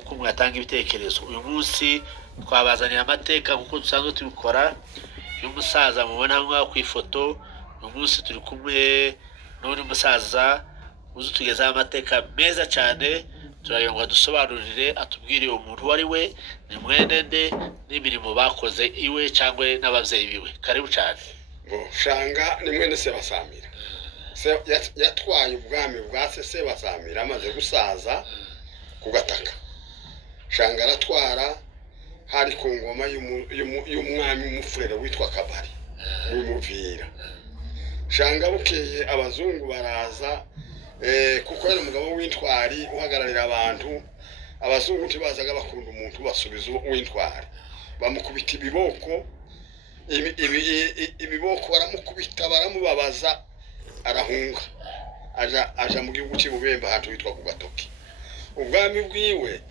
kuko mwatanga ibitekerezo. Uyu munsi twabazaniye amateka kuko dusanzwe tubikora y'umusaza mubona nka ku ifoto. Uyu munsi turi kumwe n'undi musaza uzi tugezaho amateka meza cyane, turagira ngo dusobanurire atubwire umuntu wari we, ni mwene nde, n'imirimo bakoze iwe cyangwa n'ababyeyi biwe. Karibu cyane. Shanga ni mwene Sebasamira. Yatwaye ubwami bwa Sebasamira amaze gusaza ku gataka. Shanga aratwara hari ku ngoma y'umwami w'umufurere witwa Kabari w'umuvira. Shanga bukeye abazungu baraza kuko yari umugabo w'intwari uhagararira abantu. Abazungu ntibazaga bakunda umuntu basubiza uw'intwari, bamukubita ibiboko. Ibiboko baramukubita baramubabaza, arahunga aja mu gihugu cy'Ibubembe ahantu hitwa ku Gatoki. Ubwami bwiwe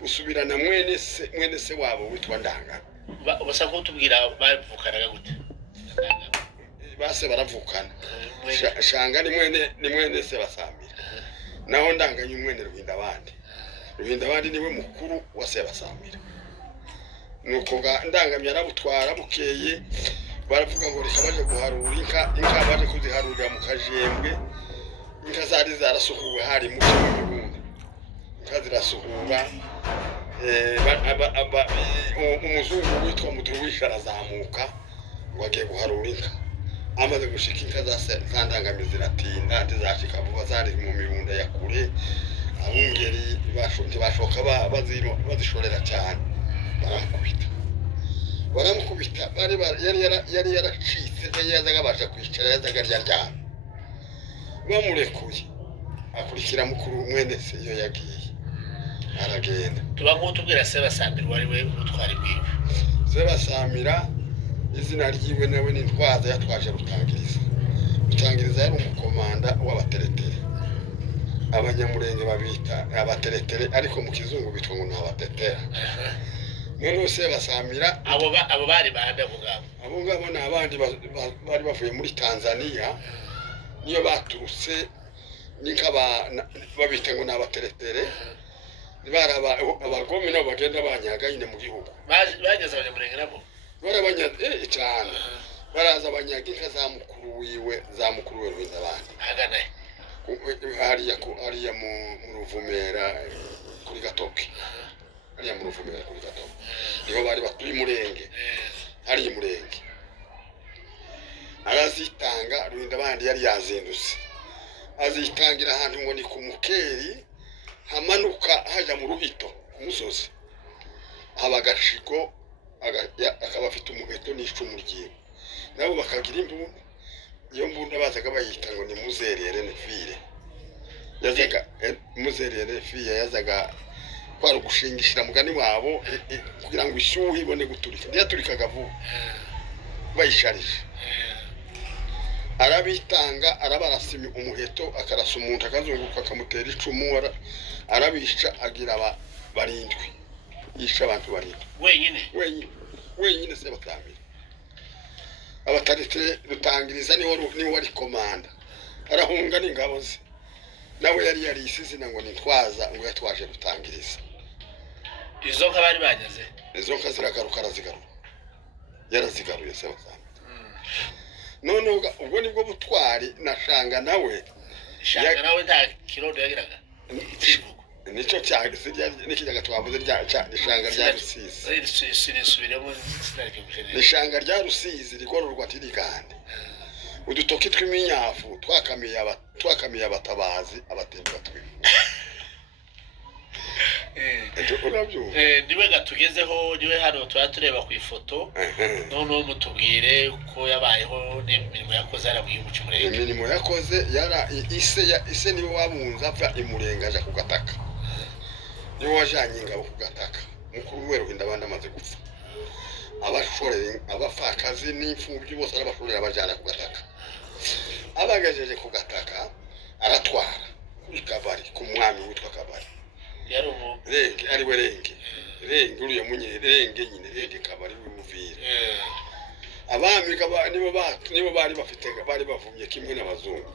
busubirana mwene se wabo witwa Ndanga. Basa kutubwira bavukanaga gute? Base baravukana. Shanga ni mwene Sebasamira, naho Ndanga ni mwene Ruhindabandi. Ruhindabandi niwe mukuru wa Sebasamira. Nuko Ndanga yarabutwara bukeye baravuga ngo reka baje guharura inka baje kuziharurira mu Kajembwe. Inka zari zarasuhuwe hari mu Kirundo, inka zirasuhura. Umuzungu witwa Muturuwisha arazamuka ngo agiye guharura inka. Amaze gushika inka za Ndangamizi ziratinda, ntizashika vuba, zari mu mirunda ya kure. Abungeri bashoka bazishorera cyane, baramukubita. Yari yaracitse, yazaga abasha kwicara, yazaga aryama. Bamurekuye akurikira mukuru mwene se iyo yagiye aragenda. Tuba nk'utubwira Sebasamira wari we ubutwari bwiwe. Sebasamira izina ryiwe nawe ni Ntwaza, yatwaje Rutangiriza. Rutangiriza yari umukomanda w'abateretere. Abanyamurenge babita abateretere, ariko mu kizungu bitwa ngo n'abatetera. None Sebasamira abo bari bande abo ngabo ni abandi bari bavuye muri Tanzania, niyo baturutse babita ngo n'abateretere. Baraba abagome nabo bagenda banyaga nyine mu gihugu. Bageze abanyamurenge nabo barabanyaga cyane. Baraza abanyaga inka za mukuru wiwe Ruhindabandi. Hagana hariya mu Ruvumera kuri Gatoki. Hariya mu Ruvumera kuri Gatoki niho bari batuye Murenge. Hariya Murenge arazitanga. Ruhindabandi yari yazindutse, azitangira ahantu ngo ni ku Mukeri, hamanuka haja mu Ruhito umusozi. Haba agashigo, akaba afite umuheto n'icumu ryiwe, nabo bakagira imbunda. Iyo mbunda bazaga bayita ngo ni Muzerere Nefire. Yazaga Muzerere Nefire yazaga kwari ugushingishira mugani wabo kugira ngo ishyuhe ibone guturika. Ntiyaturikaga vuba bayisharije. Arabitanga, arabarasimi umuheto, akarasa umuntu akazunguka akamutera icumu, arabica agira barindwi. Yisha abantu barindwi wenyine Sebasamira. Abateretere Rutangiriza niwe wari komanda, arahunga n'ingabo ze. Nawe yari yarisi izina ngo ni Ntwaza, ngo yatwaje Rutangiriza. Izo nka bari bageze, izo nka ziragaruka, yarazigaruye Sebasamira. None ubwo nibwo butwari na Shanga nawe. Shanga nawe nta kirondo yagiraga. Nico cyane n'ikijaga twavuze Shanga rya Rusizi. Shanga rya Rusizi rigororwa tirigande. Udutoki tw'iminyafu twakamiye abatabazi abatemba twiwe. Niwe gatugezeho, niwe hano tureba ku ifoto. None mutubwire ko yabayeho n'imirimo yakoze ara mu gihugu cy'Umurenge. Imirimo yakoze ise niwe wabunza apfa imurenga aja ku Gataka. Niwe wajanye ingabo ku Gataka. Mukuru we Ruhindabandi amaze gupfa, abashoreye abafakazi n'imfubyi bose arabashorera abajana ku Gataka. Abagajeje ku Gataka aratwara kuri Kabari, ku mwami witwa Kabari. Renge ariwe Renge uriya Renge nyine Renge Kabari w'Umuvira. Abami nibo bari bavumye kimwe n'abazungu.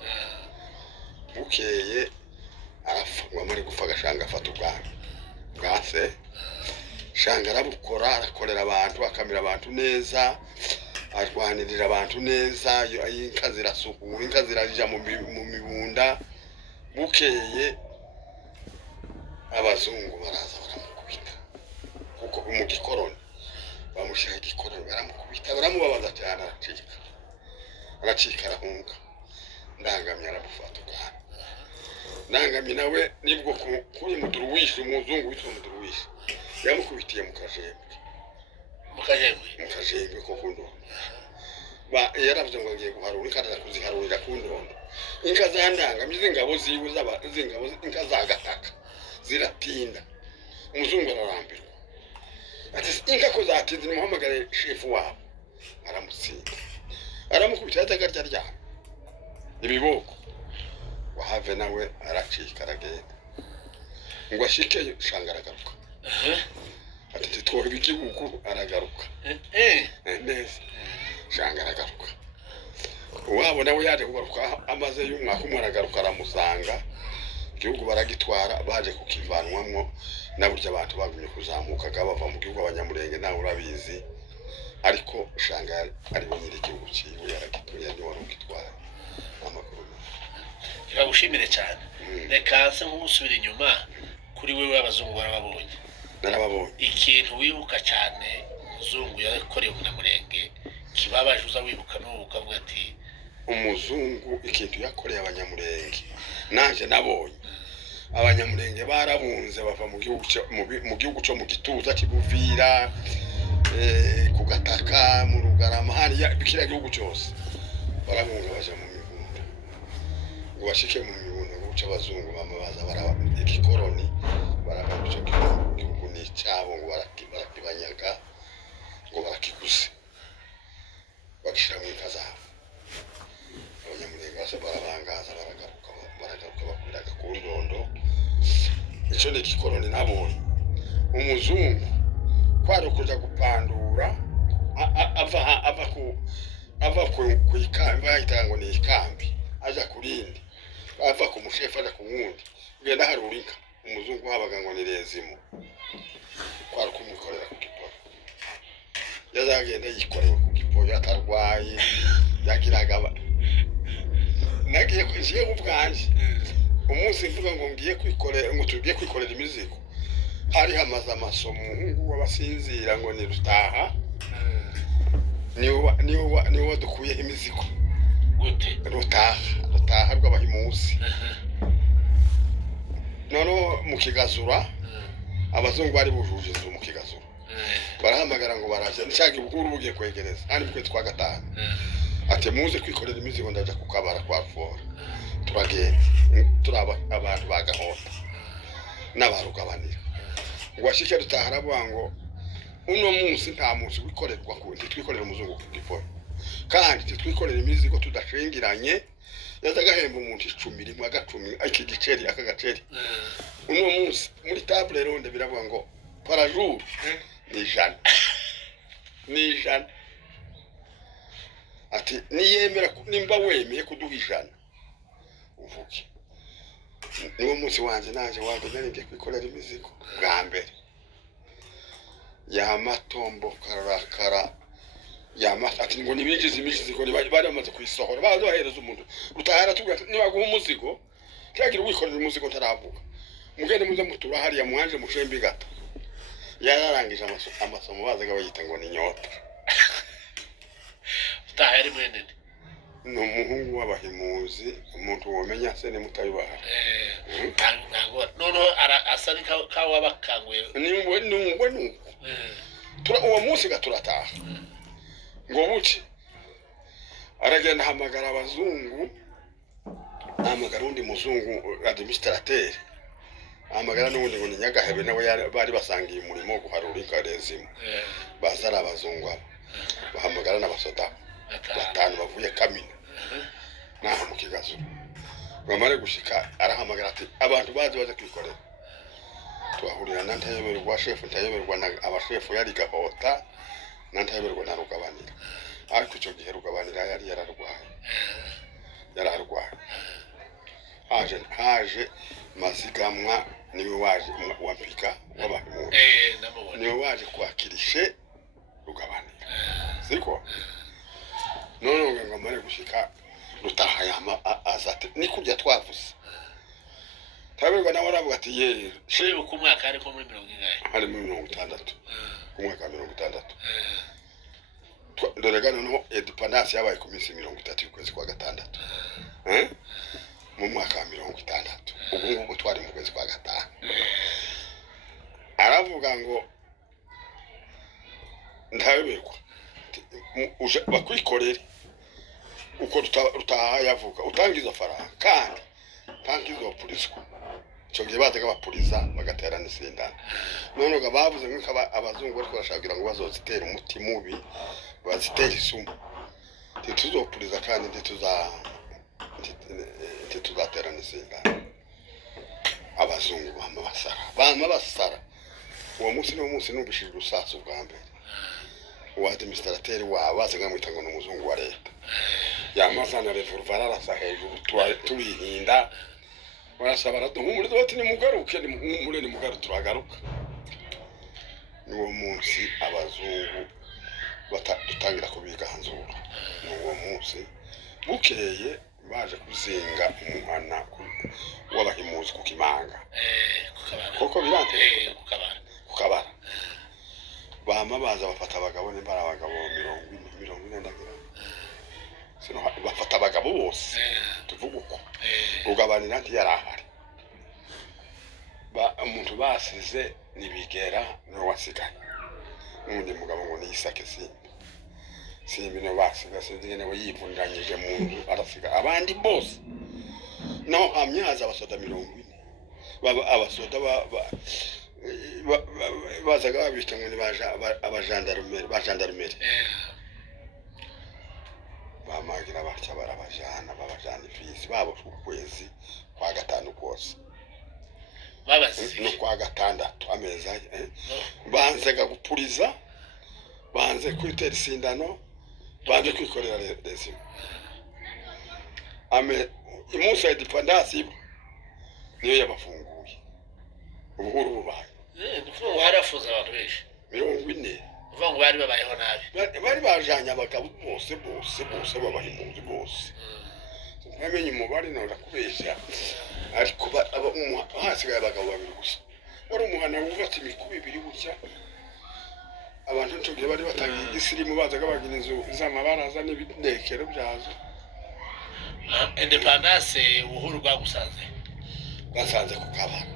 Bukeye arafungwa, amari gupfa Gashanga afata ubwami bwa bwose shanga arabukora arakorera abantu akamira abantu neza arwanirira abantu neza inka zirasukura inka zirajya mu mibunda bukeye abazungu baraza baramukubita kuko mu gikoroni bamushyira igikoroni baramukubita baramubabaza cyane aracika arahunga ndangamye aramufata ubwana ndangamye nawe nibwo kuri muduruwishi umuzungu witwa muduruwishi yamukubitiye mu kajembe ko kundondo yaravuze ngo agiye guharura inka aza kuziharurira ku ndondo inka zandangamye z'ingabo ziwe z'ingabo inka za gataka ziratinda umuzungu ararambirwa ati inka ko zatinze nimuhamagare shefu wabo aramutsinda aramukubita yatagarya ryana ibiboko wahave nawe aracika aragenda ngo ashike shanga aragaruka ati twohe igihugu aragaruka neza shanga aragaruka wabo nawe yaje kugaruka amaze y'umwaka umwe aragaruka aramusanga igihugu baragitwara baje kukivanwamwo na burya abantu bagumye kuzamuka bava mu gihugu abanyamurenge nawe urabizi ariko shanga ari we nyiri igihugu cyiwe yaragituye ni wari ugitwara amakuru iragushimire cyane reka se nk'usubira inyuma kuri wewe abazungu barababonye narababonye ikintu wibuka cyane umuzungu yakoreye umunyamurenge kibabaje uza wibuka n'ubu ukavuga ati umuzungu ikintu yakoreye abanyamurenge naje nabonye abanyamurenge barabunze bava mu gihugu cyo mu gituza kibuvira ku gataka mu rugarama hariya bikira gihugu cyose barabunga baje mu mibunda ngo bashike mu mibunda ngo uca abazungu bamabaza baraba igikoroni baraba cyo gihugu ni cyabo ngo barakibanyaga ngo barakiguze bakishira mu kazabo abanyamurenge base barabangaza baragaruka bakwiraga ku ndondo icyo ni igikoroni nabonye umuzungu kwari kuja gupandura ava ku ikambi bahita ngo ni ikambi aja kurindi ava ku mushefu aja ku wundi ugenda harura inka umuzungu habaga ngo ni rezimo kwari kumukorera ku gipoyo yazagenda yikorewe ku gipoyo atarwaye yagiraga nagiye kwishiye ubwanje umunsi mvuga ngo ngiye kwikorera ngo tugiye kwikorera imizigo hari hamaze amasomo umuhungu w'abasinzira ngo ni Rutaha niwe dukuye imizigo gute Rutaha rw'abahimuzi none mu Kigazura abazungu bari bujuje inzu mu Kigazura barahamagara ngo baraje nshaka ibukuru bugiye kwegereza kandi kwe twa gatanu ate muze kwikorera imizigo ndaje kukabara kwa fora turagenda turaba abantu bagahota n'abarugabanira ngo ashike Rutahara bwango uno munsi nta munsi wikorerwa ku twikorera umuzungu ku gipoyo kandi twikorera imizigo tudashingiranye yazagahemba umuntu 10 rimwe agacumi ikigiceri akagaceri uno munsi muri table ronde biravuga ngo par jour ni ijana ati niyemera nimba wemeye kuduha ijana uvuge niwo munsi wanje naje wagomera ngiye kwikorera imizigo bwa mbere yamatombo karakara ati ngo nibinjiza imizigo ngo bari bamaze kuyisohora bazohereza umuntu Rutahara tubwira nibaguha umuzigo cyagira wikorera umuzigo ntaravuga mugende muze mutura hariya mwanje mushembe gato yararangije amasomo bazaga bayita ngo ni nyota Rutahara ari mwenene no muhungu w'abahimuzi umuntu womenya se ne mutabibaha ntango none asani ka wabakanguye ni tura uwo munsi gaturataha ngo buce aragenda hamagara abazungu hamagara undi muzungu administrateur hamagara n'undi ngo ni Nyagahebe nawe bari basangiye umurimo wo guharura inkarezimo bazara abazungu bahamagara n'abasoda batanu bavuye Kamina naho mu Kigazura bamare gushika arahamagara ati abantu baje kwikorera twahurira nantayeberwa chef ntayeberwa na abashefu yari gahota nantayeberwa na rugabanira ariko icyo gihe rugabanira yari yararwaye haje mazigamwa niwe waje wampika wabahimuzi baje kwakirishe rugabanira siko none ngo mare gushika rutaha yama azate ni kurya twavuze tabirwa nawe aravuga ati ye shiri ku mwaka ariko muri 100 hari muri 60 ku mwaka 60 ndorega noneho independence yabaye ku minsi 30 y'ukwezi kwa gatandatu mu mwaka wa 60 ubu ngubu twari mu kwezi kwa gatanu aravuga ngo ndabeberwa uje bakwikorera uko rutaha yavuga utangiza faranga kandi tangizo puliswa cyogiye batega abapolisa bagaterana isindana none ngo bavuze ngo abazungu bari kurashakira ngo bazozitera umuti mubi bazitera isumu tituzopuliza kandi tituzaterana isindana abazungu bama basara uwo munsi no munsi nubishije usaso bwa mbere uwa administrateur wa bazaga mwitanga no muzungu wa leta yamazana revolver arasa hejuru turihinda barasaba muri bati ni mugaruke ni mugaruke turagaruka niwo munsi abazungu batatangira kubiga hanzura niwo munsi bukeye baje kuzinga umuhana w'abahimuzi ku Kimanga koko birante kukabara bama baza bafata abagabo n'imbara abagabo 40 ndagira sino bafata abagabo bose tuvuga uko rugabanira nti yarahari umuntu basize nibigera no wasigaye n'undi mugabo ngo niyisake simbi no basiga sinzige nawe yivuniranyije mu nzu arasiga abandi bose no amyaza abasoda 40 baba abasoda bazaga babita ngo ni abajandarumeri bamagira batya babajana ifisi babo ukwezi kwa gatanu kose babazi no kwa gatandatu ameza banzega gupuriza banze kwitera isindano banze kwikorera rezimo imunsi ya independence niyo yabafunguye ubuhuru bubaye ndufu harafuza abantu benshi 40 uvuga ngo bari babayeho nabi bari bajanye abagabo bose babahimuzi bose namenye umubare nawe kubeshya ariko hasigaye abagabo babiri gusa wari umuhana wubatse imikubi ibiri gutya abantu tugiye bari batangiye igisirimu bazaga bagira inzu z'amabaraza n'ibidekero byazo independence ubuhuru bwagusanze basanze ku Kabara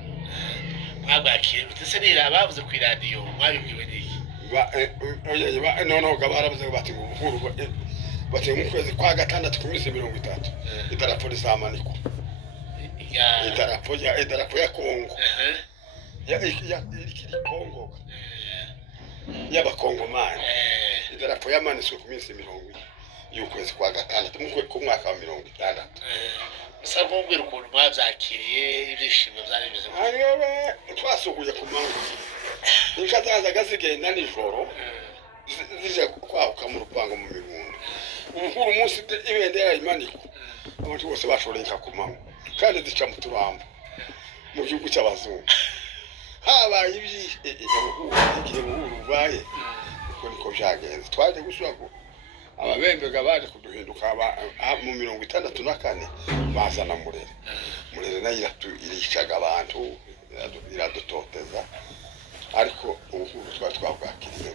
mwabwakiye bitse nira bavuze ku radio mwabibwiwe niki no baravuze bati ubuhuru bati mu kwezi kwa gatandatu ku minsi 30 idarapo rizamaniko idarapo ya Kongo ya Kongo y'abakongomani idarapo yamanitswe ku minsi 40 y'ukwezi kwa gatandatu mu mwaka wa 60 Sabumbira ukuntu mwabyakiriye ibyishimo byari bimeze ariwe twasukuye ku mango nikazaza gazigenda nijoro zije kwahuka mu rupango mu mirundo ubuhuru munsi ibendera imaniko abantu bose bashoreka ku mango kandi zica mu turambo mu gihugu cy'abazungu habaye igihe ubuhuru baye uko niko byagenze twaje gusura ababembega baje kuduhinduka mu 64 bazana murere nayo iricaga abantu iradutoteza ariko ubuhuru twabwakiriye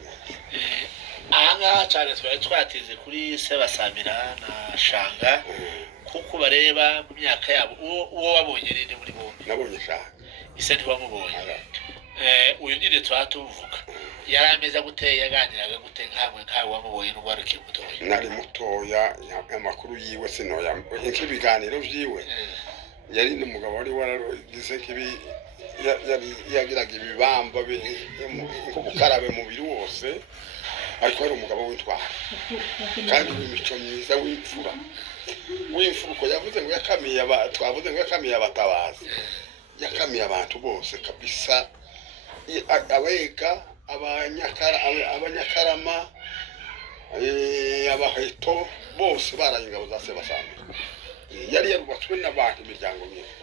aha cyane twateze kuri Sebasamira na Shanga kuko bareba mu myaka yabo uwo wabonye rene muri bombi nabonye Shanga ise ntiwamubonye uyu ndire twatuvuga yarameza guteye yaganiraga gute nkawe wamubonye n'uwarukiye mutoya nari mutoya amakuru yiwe sinoya ibiganiro byiwe yari n'umugabo wari waragize kibi yagiraga ibibamba nk'ubukarabe mubiri wose ariko ari umugabo w'intwara kandi w'imico myiza w'imfura uko yavuze ngo twavuze ngo yakamiye abatabazi yakamiye abantu bose kabisa abeka abanyakarama abaheto bose baraye ingabo za Sebasamira yari yarubatswe n'abantu imiryango myinshi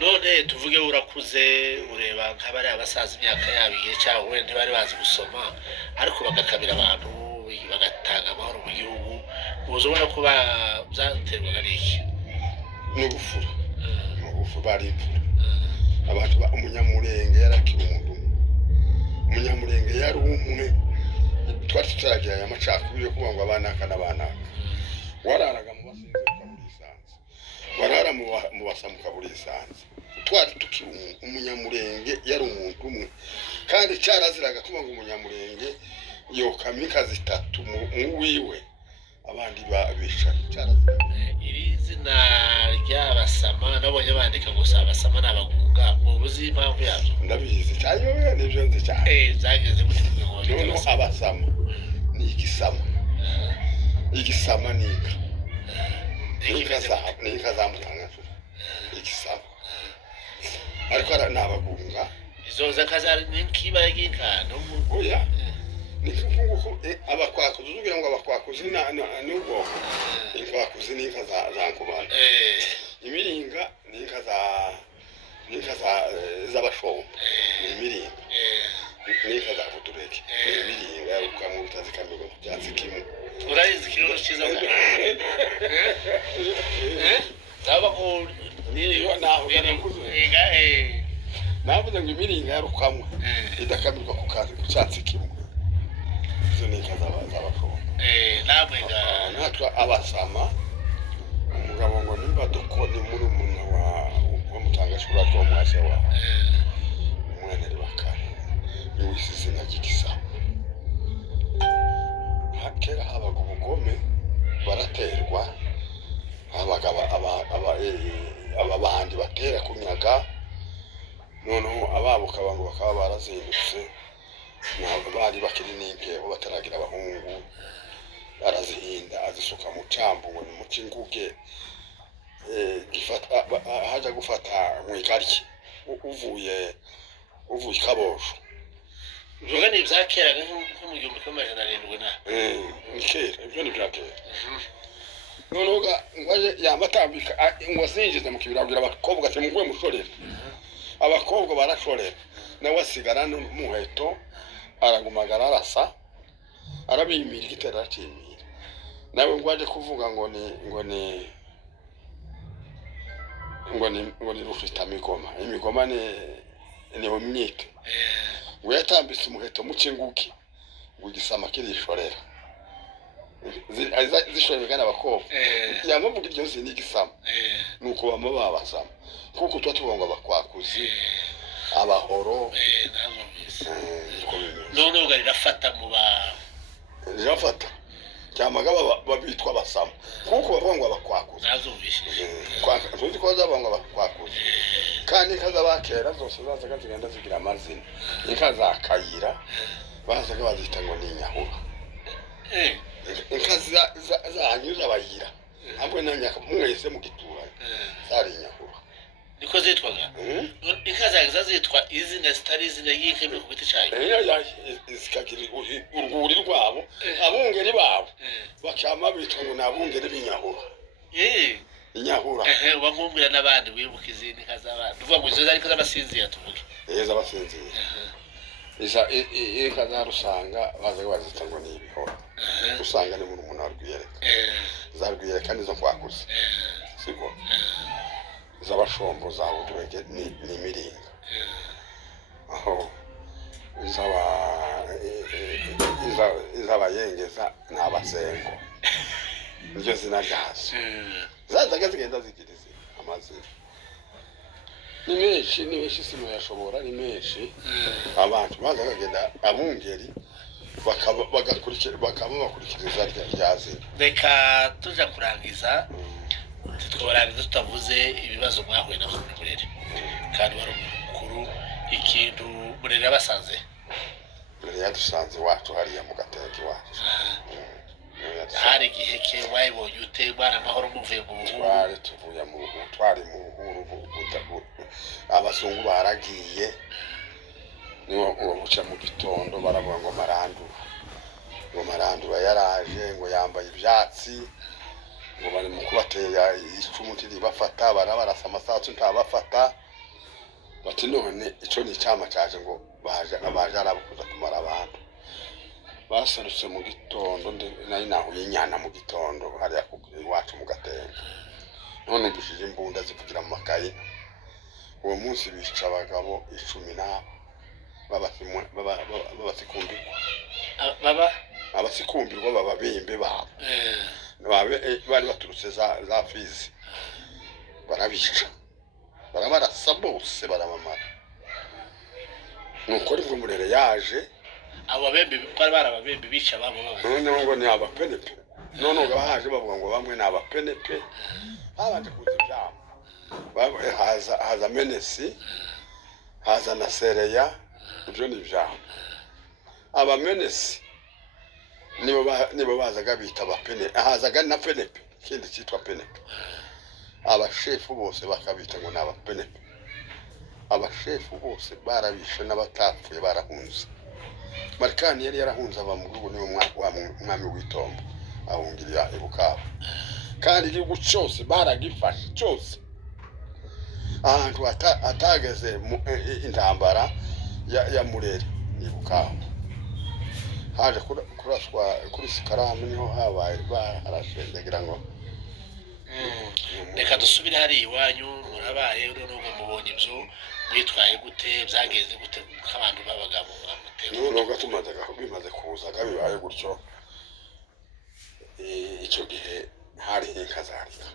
none tuvuge urakuze ureba nk'abari abasaza imyaka yabo igihe cyabo wenda ntibari bazi gusoma ariko bagakabira abantu bagatanga amahoro mu gihugu uza ubona ko byaterwaga n'iki n'ubufura ubufura bari imfura abantu umunyamurenge yarakira umuntu umunyamurenge yari umwe twari tutaragira aya macakubiri yo kuvuga ngo abanaka n'abanaka wararaga mu basinzi ukabura isanze warara mu basamu ukabura isanze twari tukiri umunyamurenge yari umuntu umwe kandi cyaraziraga kuvuga ngo umunyamurenge yokama inka zitatu mu wiwe abandi bicaye cyaraziraga iri zina ry'abasama nabonye bandika gusa abasama n'abagunga mu buzi impamvu yabyo ndabizi cyane nibyo nzi cyane zageze gutsinda ngo none abasama ni igisama igisama ni inka za mutangajuru igisama ariko ni abagunga izo zakazari n'inkiba y'inka oya ni kuko abakwakuzi uzugira ngo abakwakuzi n'ubwoko inkwakuzi ni inka za nkubana imiringa ni inka z'abashombo ni imiringa n'inka za butureke ni imiringa yarukamwe bitazikamira mu byatsi kimwe urayizi ikiroro cyiza zaba ko niyo navuze ngo imiringa yarukamwe idakamirwa ku cyatsi kimwe izo ni inka z'abashombo namwe natwe abasama umugabo ngo nimba ni muri umuntu wa mutangashura ko mwase wa umwana ari bakara niwisi izina ry'igisama kera habaga ubugome baraterwa habaga ababandi batera kunyaga noneho ababo kabango bakaba barazindutse ntabwo bari bakiri n'impeho bataragira abahungu arazihinda azisuka mu cambu ngo ni mu kinguge haja gufata mu ikaryi uvuye ikabosho uvuga ni ibyakeraga nko mu 1970 na ni kera ibyo ni byakera noneho ngwaje yamatambika ngo azinjize mu kibira abwira abakobwa ati muguye mushorera abakobwa barashorera nawe asigara n'umuheto aragumagara arasa arabimira igitera akimira nawe ngwaje kuvuga ngo ni rufita migoma imigoma ni umyike we yatambitse umuheto mu kinguki ngo igisama kirishorera zishorera kana abakobwa yamuvuga iryo zini igisama nuko bama babasama kuko tuba ngo abakwakuzi abahoro none ubwo rirafata mu ba rirafata cyamaga babitwa basama kuko bavuga ngo abakwakuzi nazumvishije tuzi ko zavuga ngo abakwakuzi kandi inka z'abakera zose zazaga zigenda zigira amazina inka za kayira bazaga bazita ngo ni inyahura inka zanyuza abayira hamwe na nyaka mwese mu gituranye zari inyahura niko zitwaga inka zaga zitwa izina zitari izina y'inka ku giti cyayo zikagira urwuri rwabo abungeri babo bakama bitwa ngo nabungeri b'inyahura inyahura wankumbira n'abandi wibuka izindi nka z'abandi uvuga ngo izo zari inka z'abasinzira tuvuge z'abasinzira inka za rusanga bazaga bazita ngo ni ibihora usanga ni muri umuntu warwiyereka zarwiyereka nizo nkwakuze siko z'abashombo za buturege ni imiringa aho iz'abayengeza ni abasengo niryo zina ryazo zazaga zigenda zigira amazina ni menshi sino yashobora ni menshi abantu bazaga bagenda abungeri bakabakurikiza rya zina reka tuja kurangiza twarangiza tutavuze ibibazo mwahuye nabyo muri Burere kandi wari umukuru ikintu Burere yabasanze Burere yadusanze iwacu hariya mu Gatenge iwacu hari igihe ke wayibonye ute bwana amahoro muvuye mu buhuru tuvuye mu buhuru twari mu buhuru abazungu baragiye niwo uca mu gitondo baravuga ngo marandura yaraje ngo yambaye ibyatsi ngo bari mu kubatera icumu ntibafata barabarasa amasasu ntabafata bati none ico ni cyama cyaje ngo baje arabukuza kumara abantu basarutse mu gitondo nari nahuye inyana mu gitondo hariya iwacu mu Gatenga none umbishije imbunda zivugira mu makayi uwo munsi bica abagabo 10 abasikumbirwa baba bimbe babo bari baturutse za Fizi barabica barabarasa bose barabamara nuko ariko Murere yaje abo bembe bari barababembe bica babo none ngo ni abapenepe none ngo haje bavuga ngo bamwe ni abapenepe babanje kuza ibyamo haza Menesi haza na Sereya ibyo ni ibyamo abamenesi nibo bazaga bita abapene hazaga na penepe ikindi cyitwa penepe abashefu bose bakabita ngo ni abapenepe abashefu bose barabishe n'abatapfuye barahunze Marikani yari yarahunze aba mu rugo niwe mwami w'itombo ahungirira ibukavu kandi igihugu cyose baragifashe cyose ahantu atageze intambara ya Murere ibukavu haje kuraswa kuri Sikaramu niho habaye barashendagira ngo reka dusubire hari iwanyu murabaye n'ubwo mubonye ibyo mwitwaye gute byageze gute nk'abantu babagabo bamutera nubwo bimaze kuzaga bibaye gutyo icyo gihe hari inka zarika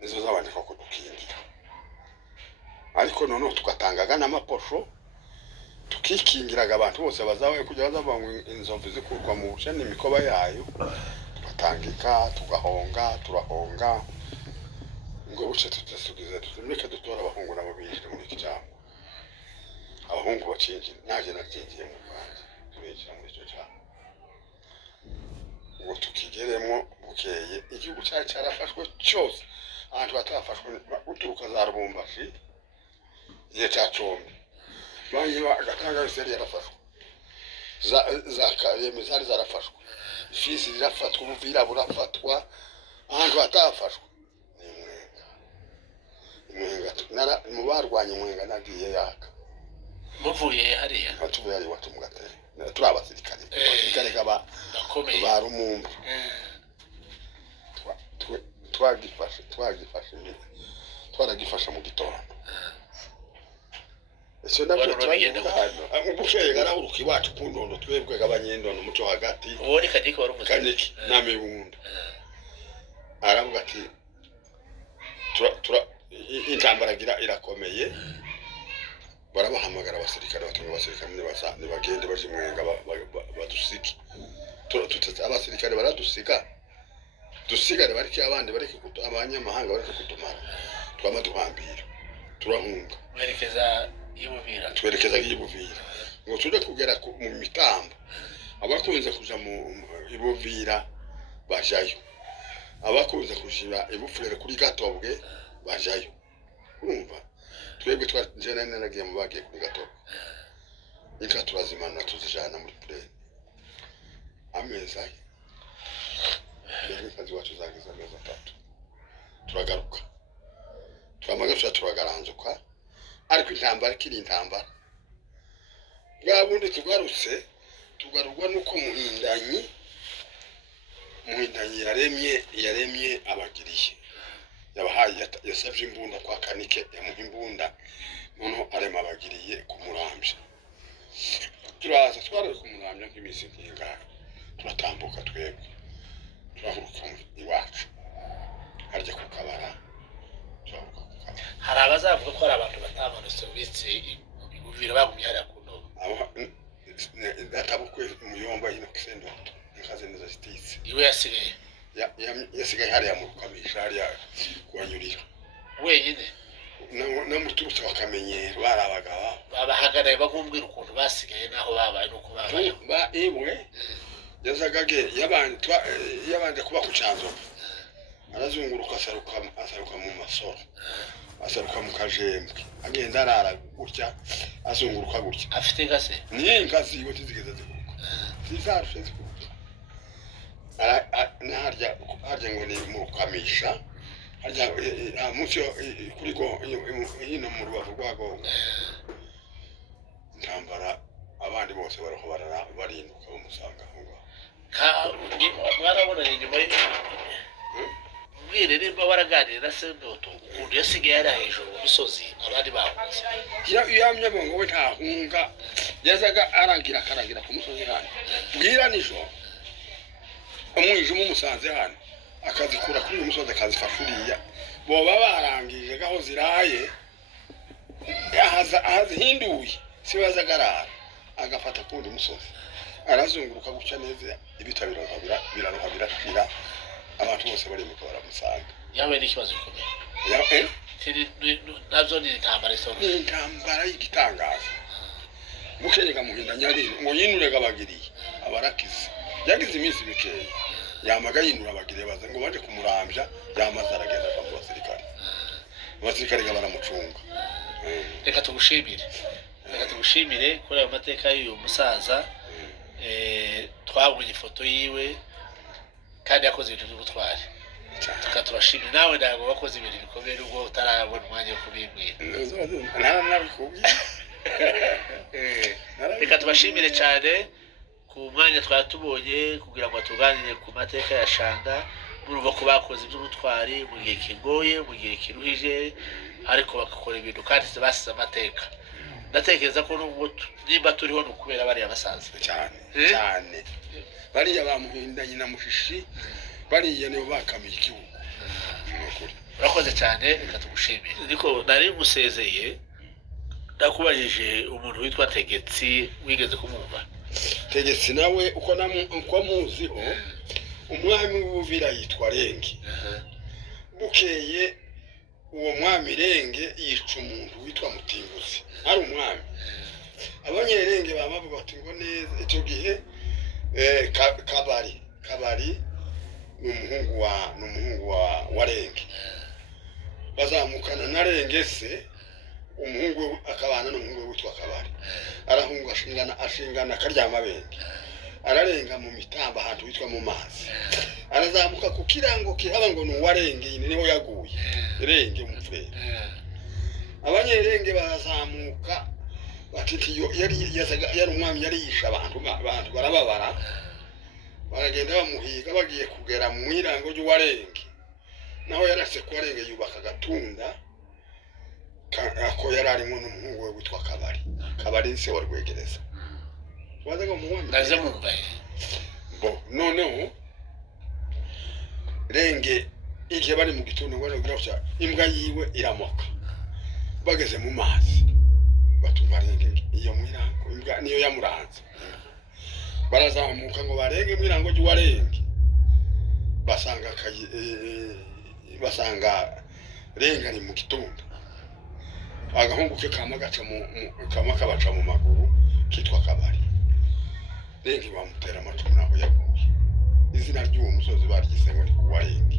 nizo zabanje ko kudukingira ariko none tugatangaga n'amaposho tukikingiraga abantu bose bazawe kujya bazavanga inzovu zikurwa mu buce n'imikoba yayo tugatangika tugahonga turahonga ngo buce tutasugize tutumike dutora abahungu nabo binjira muri kijambo abahungu bacinjira naje nacinjiye mu Rwanda tubinjira muri icyo cyambo ngo tukigeremo bukeye igihugu cyarafashwe cyose abantu batafashwe guturuka za Rubumbashi igihe cya Combe banyi bagatanga iseri yarafashwe za Kareme zari zarafashwe Fizi zirafatwa Ubuvira burafatwa ahantu batafashwe Mwenga mu barwanye Mwenga nagiye yaka muvuye hariya batuvuye ari watu mu Gatenga turi abasirikare gaba barumumba twagifashe mu gitondo ese nabyo twagenda garahuruka iwacu kundondo twebwe gabanyendono muco hagati uwo ni Kadiki wari umuze Kadiki namibunda aravuga ati intambara irakomeye barabahamagara abasirikare batumwe abasirikare nibagende baje Mwenga badusiki tutetse abasirikare baradusiga dusigare bariki abandi bariki abanyamahanga bariki kutumara twama duhambira turahunga twerekeza y'Ibuvira ngo tuje kugera mu mitambo abakunze kuja mu Ibuvira bajayo abakunze kujira Ibufurere kuri Gatobwe bajayo urumva twebwe twajene nagiye mu bagiye kuri Gatobwe inka turazimana tuzijana muri plane ameza kazi wacu zagize amezi 3 turagaruka turamagasha turagaranzuka ariko intambara kiri intambara bwabundi tugarurwa nuko muhindanyi yaremye abagiriye yabahaye yasavye imbunda kwa Kanike yamuha imbunda noneho arema abagiriye kumurambya turaza twari kumurambya nk'imisi nk'ingahe turatambuka twebwe turahuruka iwacu harya ku Kabara turahuruka ku Kabara hari abazavuga ko ari abantu batamanutse bitse Ibuvira bagumye hariya ku Ndobo databukwe umuyomba hino kisendo inkaze neza zititse iwe yasigaye hariya mu Rukamisha hariya kuwanyurira wenyine namuturutse bakamenyera barabagaba babahagaraye bagumbwira ukuntu basigaye naho babaye nuko babaye ibwe yazagage yabanje kuba ku Canzo arazunguruka asaruka mu Masoro asaruka mu Kajembwe agenda arara gutya azunguruka gutya afite gase ni ingazi yo tizigeza zikuruka zizarushe zikuruka harya ngo ni mu Kamisha harya munsi kuri go hino mu Rubavu rwa Gongo intambara abandi bose baraho barinduka bamusanga aho ngaho mwarabonanye nyuma mbwire nimba waraganira na Sendoto ukuntu yasigaye yari hejuru mu misozi abandi bahunze yamye bongo we ntahunga yazaga aragira karagira ku musozi hano bwira nijoro umwijima umusanze hano akazikura kuri uyu musozi akazifasha uriya boba barangije gaho ziraye ahazihinduye si bazagarara agafata kundi musozi arazunguruka guca neza ibitabiro biraroha birashira abantu bose bari mu kabara musanga yawe n'ikibazo gikomeye nabyo ni intambara isonga ni intambara y'igitangaza mukenyega muhinda nyarino ngo yinurega abagiriye abarakize yagize iminsi mikeya yamaga yinura abagiriye baza ngo baje kumurambya yamaze aragenda kwa abasirikare baramucunga reka tugushimire kuri ayo mateka y'uyu musaza twabonye ifoto yiwe kandi yakoze ibintu by'ubutwari turashimira nawe ntabwo wakoze ibintu bikomeye nubwo utarabona umwanya wo kubimbwira reka tubashimire cyane ku mwanya twari tubonye kugira ngo tuganire ku mateka ya Shanga murumva ko bakoze iby'ubutwari mu gihe kigoye mu gihe kiruhije ariko bagakora ibintu kandi basize amateka ndatekereza ko nimba turiho ni ukubera bariya basaza cyane bariya bamuhindanye na mushishi bariya nibo bakamiye igihugu urakoze cyane reka tugushimire ariko nari musezeye ndakubajije umuntu witwa Tegetsi wigeze kumumva Tegetsi nawe uko muziho umwami w'Uvira yitwa Renge bukeye uwo mwami Renge yica umuntu witwa Mutimbuzi ari umwami abanyerenge bamavuga bati ngo neza icyo gihe kabari ni umuhungu wa Renge bazamukana na Renge se umuhungu akabana n'umuhungu witwa Kabari arahunga ashingana karyama benge ararenga mu mitamba ahantu witwa mu mazi arazamuka ku kirango kihaba ngo ni uwarenge niho yaguye Renge umufurere abanyerenge barazamuka batitiyo yari umwami yari yisha abantu barababara baragenda bamuhiga bagiye kugera mu irango ry'uwarenge naho yarase ko Warenge yubaka gatunda ako yari arimo n'umuhungu we witwa Kabari se wa Rwegereza wazaga mu mwami ndaze mumbaye noneho Renge igihe bari mu gitondo ngo girausha imbwa yiwe iramoka bageze mu mazi batumva Renge iyo mwirango imbwa niyo yamuranze barazamuka ngo barenge mwirango ry'Uwarenge basanga Renge ari mu gitondo agahungu ke kabaca mu maguru kitwa Kabari Renge bamutera amacumu naho yaguye izina ry'uwo musozi baryise ngo ni Uwarenge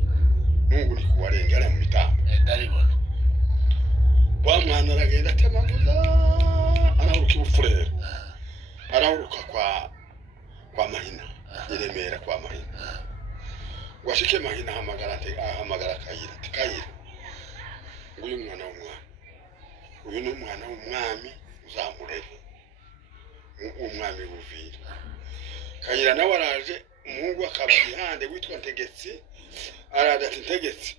n'ubu ni Uwarenge ari mu mitamba ndaribona wa mwana aragenda atemaguza arahuruka ibufurere arahuruka kwa Mahina iremera kwa Mahina washike Mahina ahamagara Kayira uyu mwana w'umwami uyu ni umwana w'umwami uzamurere umwami w'Uvira Kayira nawe araje umuhungu akabiri hande witwa Ntegetsi araje ati Ntegetsi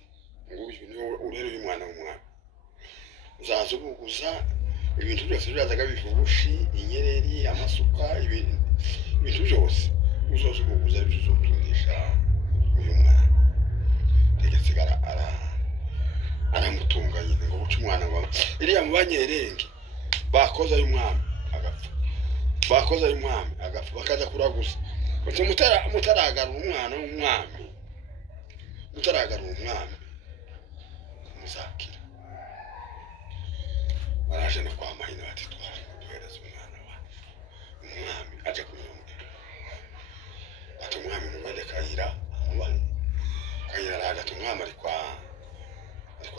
ngo uyu ni urero uyu mwana w'umwami uzaza ubuguza ibintu byose byazaga bivubushi inyereri amasuka ibintu byose uzoza ubuguza bizotundisha uyu mwana Ntegetsi aramutunga nyine ngo uca umwana wawe iriya mu banyerenge bakoza y'umwami agapfa bakaza kuraguza bati mutaragarura umwana w'umwami muzakira baraje no kwa Mahina bati twaje kuduhereza umwana wawe umwami aje kumwumvira ati umwami mubande Kayira araje ati umwami ari kwa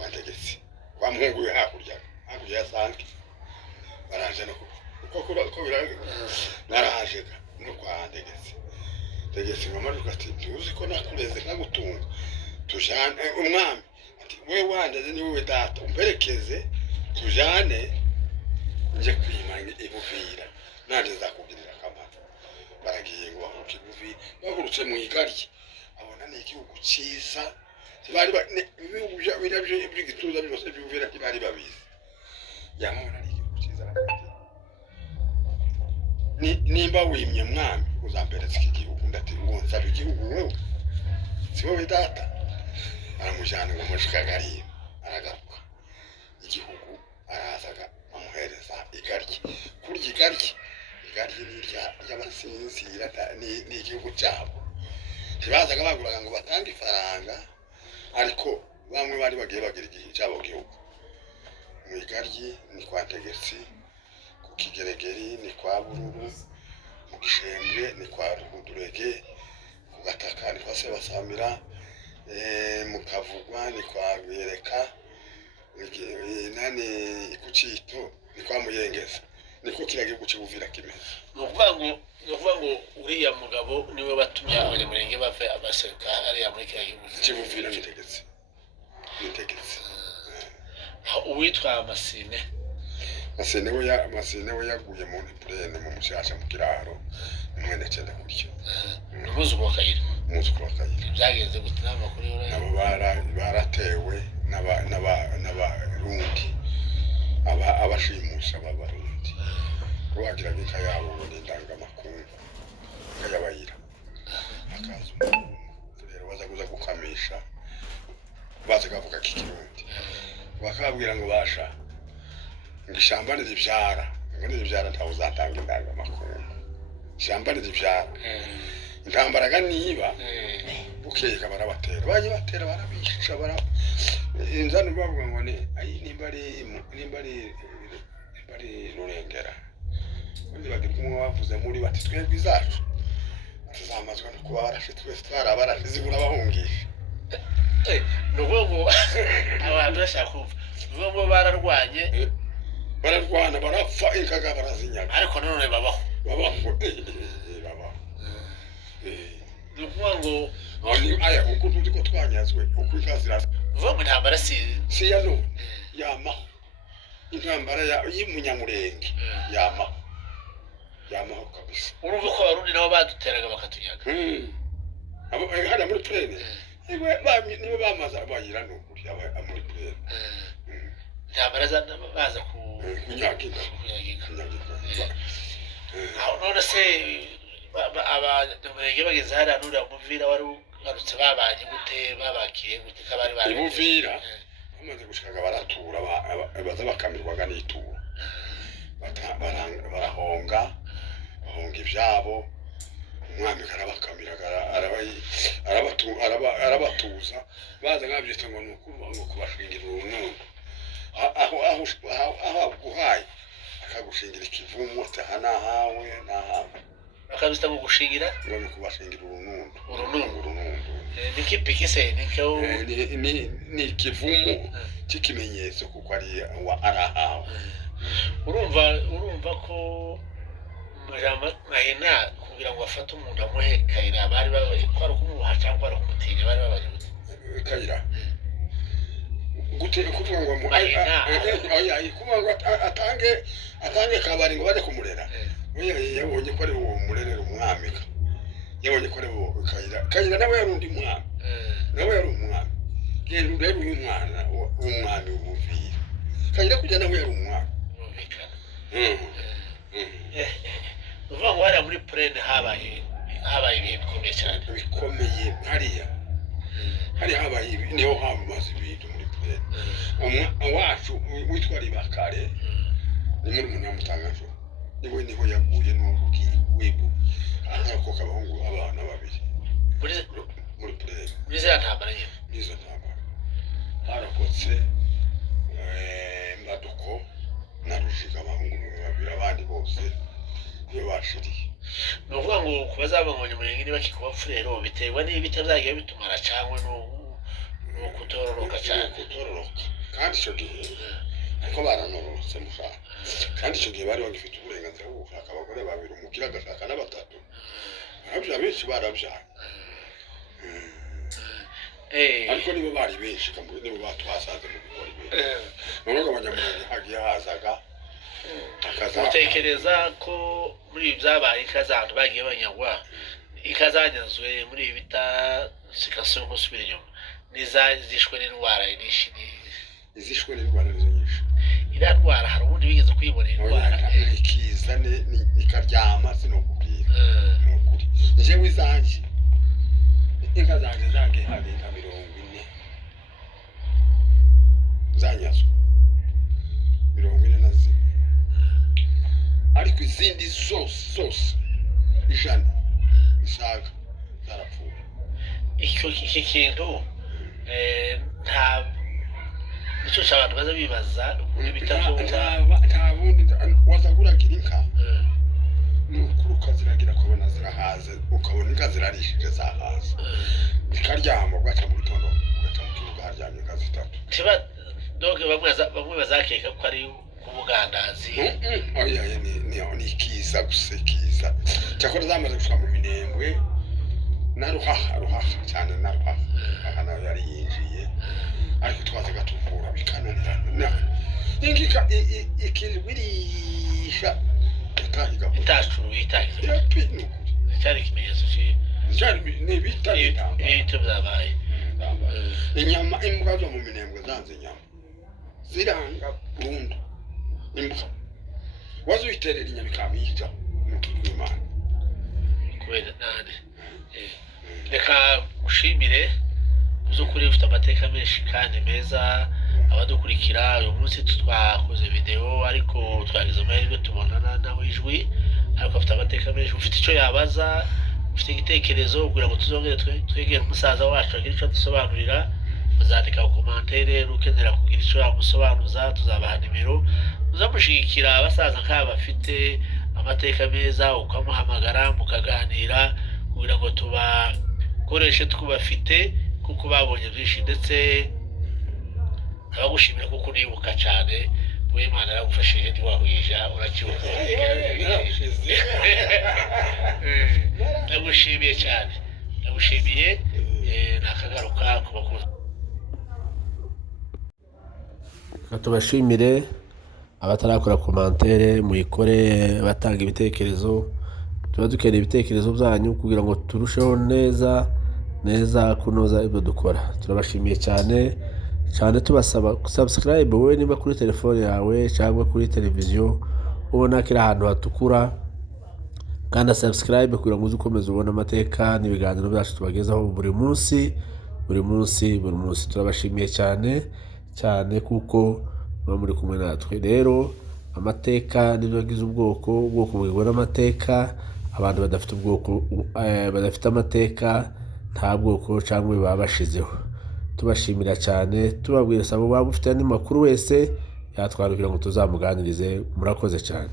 Ntegetsi kwa muhungu we hakurya ya Sanke baraje no uko biraje naraje no kwa Ntegetsi tegetse ngamaruka ati ntuzi ko nakureze nkagutunga tujane umwami ati we wandeze ni wowe data umperekeze tujane nje kwimanya ibuvira nanje zakugirira akamaro baragiye ngo bahuruke ibuvira bahurutse mu igarye abona ni igihugu cyiza bari ibihugu birabye iby'igituza byose by'ubuvira bari babizi yamabona ni igihugu cyiza nimba wimye mwami uzampereza iki gihugu ndati ngo nsaba igihugu wewe si wowe data aramujyana ngo mushikagari aragaruka igihugu arazaga amuhereza igarye kurya igarye ry'abasinzira ni igihugu cyabo ntibazaga baguraga ngo batange ifaranga ariko bamwe bari bagiye bagira igihe cyabo gihugu mu igarye ni kwa Ntegesi ku Kigeregeri ni kwa Bururu mu Gishembwe ni kwa Rugudurege ku Gataka ni kwa Sebasamira mu Kavugwa ni kwa Rwereka nani ikucito ni kwa Muyengeza niko kira gihugu cy'Ubuvira kimeze nuvuga ngo uriya mugabo niwe batumye abanyamurenge bave abaseruka ari muri kira gihugu cy'Ubuvira Ntegesi uwitwa Masine we yaguye mu plane mu mushasha mu kiraro mwene cyenda kuryo umuzukuru wa Kayira byagenze gute n'amakuru yo nabo baratewe n'abarundi abashimusha b'abarundi wagira bika yabo ngo ndangamakuru kayabayira akazu rero baza gukamisha baza kavuga kikirundi bakabwira ngo basha ngishamba n'ivyara ntawe uzatanga indangamakuru ishamba n'ivyara intambara niba bukeka barabatera barabica inzano bavuga ngo ni nimba ari Rurengera undi bagira kumwe bavuze muri bati twebwe izacu tuzamazwa no kuba barashe twese twarabarashize burabahungisha nugo abantu bashaka kumva nugo bararwanye bararwana barapfa inkaga barazinyaga ariko none babaho nugo ngo aya uko tuzi ko twanyazwe uko ikazira vuga mu ntambara si yano yama intambara y'umunyamurenge yama kabisa urumva ko abarundi nabo baduteraga bakatunyaga abo hada muri plane nibo bamaza bayira n'ukuri muri plane intambara baza kunyagika none se abanyamurenge bageze hariya n'uriya muvira wari ugarutse babanye gute babakiye gute kabari bari ibuvira bamaze gushaka baratura baza bakamirwaga n'ituro barahonga ibyabo umwami karabakamiraga arabatuza baza ngabyita ngo nuko kubashingira urunundo aho guhaye akagushingira ikivumu tahana hawe nahawe akabista ngo gushingira ngo nuko kubashingira urunundo nikipiki se ni ikivumu cy'ikimenyetso kuko ari arahawe urumva ko mahina kugira ngo afate umuntu amuhe Kayira bari babaye ko ari kumuha cyangwa ari kumutinya bari babaye Kayira gute kuvuga ngo kuvuga ngo atange kabari ngo bajye kumurera yabonye ko ari uwo murerera umwamika yabonye ko ari uwo Kayira nawe yari undi mwami rero uyu mwana umwami w'Ubuvira Kayira kujya nawe yari umwami uvuga ngo hariya muri plane habaye ibihe bikomeye cyane bikomeye hariya habaye niho hamaze ibintu muri plane wacu witwa Ribakare ni muri Munyamutangazo niho yaguye n'urugi wibu ariko kabahungu abana babiri muri plane nizo ntambara harakotse Mbaduko na Rujiga abahungu babiri abandi bose iyo bashiriye nuvuga ngo kubazabanganya umurenge niba kikubafurero biterwa n'ibita byagiye bitumara cyangwa no kutororoka cyane kandi icyo gihe ariko baranorotse mushaka kandi icyo gihe bari bagifite uburenganzira bwo gushaka abagore babiri umukira agashaka n'abatatu nabyo burya benshi barabyaye ariko nibo bari benshi nibo batwasanze mu bigori benshi noneho abanyamurenge hagiye hazaga utekereza ko muri ibi byabaye inka z'abantu bagiye banyagwa inka zanyazwe muri ibi bita zikasura gusubira inyuma n'izishwe n'indwara nyinshi izishwe n'indwara nizo nyinshi iriya ndwara hari ubundi bigeze kuyibona indwara ikiza nikaryama sinokubwira ni ukuri njyewe izanjye inka zanjye zagiye hari inka 40 zanyazwe 40 ariko izindi zose ijana isaga zarapfuye iki kintu nta nicyo abantu baza bibaza ukuntu bitazumva nta bundi wazaguragira inka ni ukuri ukaziragira ukabona zirahaze ukabona inka zirarishije zahaze ikaryama ugaca mu gitondo ugaca mu kibuga haryamye inka 3 doge bamwe bazakeka ko ari kubugandazi oya ni kiza gusa kiza cyakora zamaze gushika mu minembwe na ruhaha cyane na ruhaha aha nayo yari yinjiye ariko twazaga tuvura bikananirana ingika ikirwirisha ikahiga itahiga cyari ikimenyetso cyari n'ibito byabaye inyama imbwa zo mu minembwe zanze inyama ziranga burundu imbwa wazuyiterera inyama ikamica n'Imana kubera nane reka ushimire uzukuri ufite amateka menshi kandi meza abadukurikira uyu munsi twakoze video ariko twagize amahirwe tubonana nawe ijwi ariko afite amateka menshi ufite icyo yabaza ufite igitekerezo kugira ngo tuzongere twegere umusaza wacu agira icyo dusobanurira muzandika ku commentaire rukenera kugira icyo yamusobanuza tuzabaha nimero muzamushigikira abasaza nk'aba bafite amateka meza ukamuhamagara mukaganira kugira ngo tubakoreshe twubafite kuko babonye byinshi ndetse abagushimira kuko uribuka cyane Imana yaragufashije ntiwahwija urakibuka ndagushimiye cyane ndagushimiye nakagaruka ku bakuru tubashimire abatarakora commentaire muyikore batanga ibitekerezo tuba dukeneye ibitekerezo byanyu kugira ngo turusheho neza kunoza ibyo dukora turabashimiye cyane tubasaba subscribe wowe niba kuri telefone yawe cyangwa kuri televiziyo ubona kiri ahantu hatukura kandi subscribe kugira ngo ukomeze ubone amateka n'ibiganiro byacu tubagezaho buri munsi turabashimiye cyane kuko muba muri kumwe natwe rero amateka nibyo agize ubwoko bwibona amateka abantu badafite amateka nta bwoko cyangwa baba bashizeho tubashimira cyane tubabwira sabo waba ufite andi makuru wese yatwarukira ngo tuzamuganirize murakoze cyane.